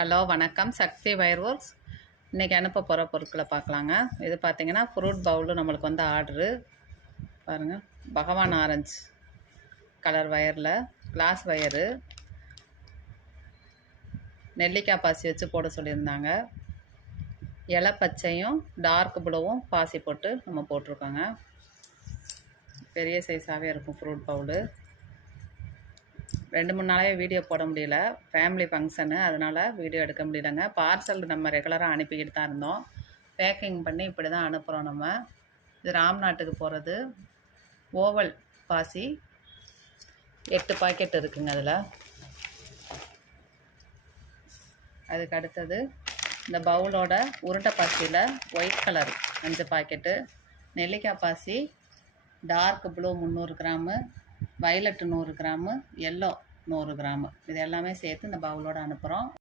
Hello வணக்கம். சக்தி wire works. இன்றைக்கி அனுப்ப போகிற பொருட்களை பார்க்கலாங்க. இது பார்த்திங்கன்னா ஃப்ரூட் பவுலு நம்மளுக்கு வந்து ஆர்டரு பாருங்கள். பகவான் ஆரஞ்சு கலர் வயரில் கிளாஸ் வயரு, நெல்லிக்காய் பாசி வச்சு போட சொல்லியிருந்தாங்க. இலை பச்சையும் டார்க் ப்ளூவும் பாசி போட்டு நம்ம போட்டிருக்கோங்க. பெரிய சைஸாகவே இருக்கும் ஃப்ரூட் பவுலு. 2-3 நாளாகவே வீடியோ போட முடியல, ஃபேமிலி ஃபங்க்ஷனு, அதனால் வீடியோ எடுக்க முடியலங்க. பார்சல் நம்ம ரெகுலராக அனுப்பிக்கிட்டு தான் இருந்தோம். பேக்கிங் பண்ணி இப்படி தான் அனுப்புகிறோம் நம்ம. இது ராம்நாட்டுக்கு போகிறது. ஓவல் பாசி 8 பாக்கெட் இருக்குங்க அதில். அதுக்கு அடுத்தது இந்த பவுலோட உருண்டை பாசியில் ஒயிட் கலர் 5 பாக்கெட்டு, நெல்லிக்காய் பாசி dark blue 300 gram, violet 100 gram, yellow 100 gram, இது எல்லாமே சேர்த்து இந்த பவுலோடு அனுப்புகிறோம்.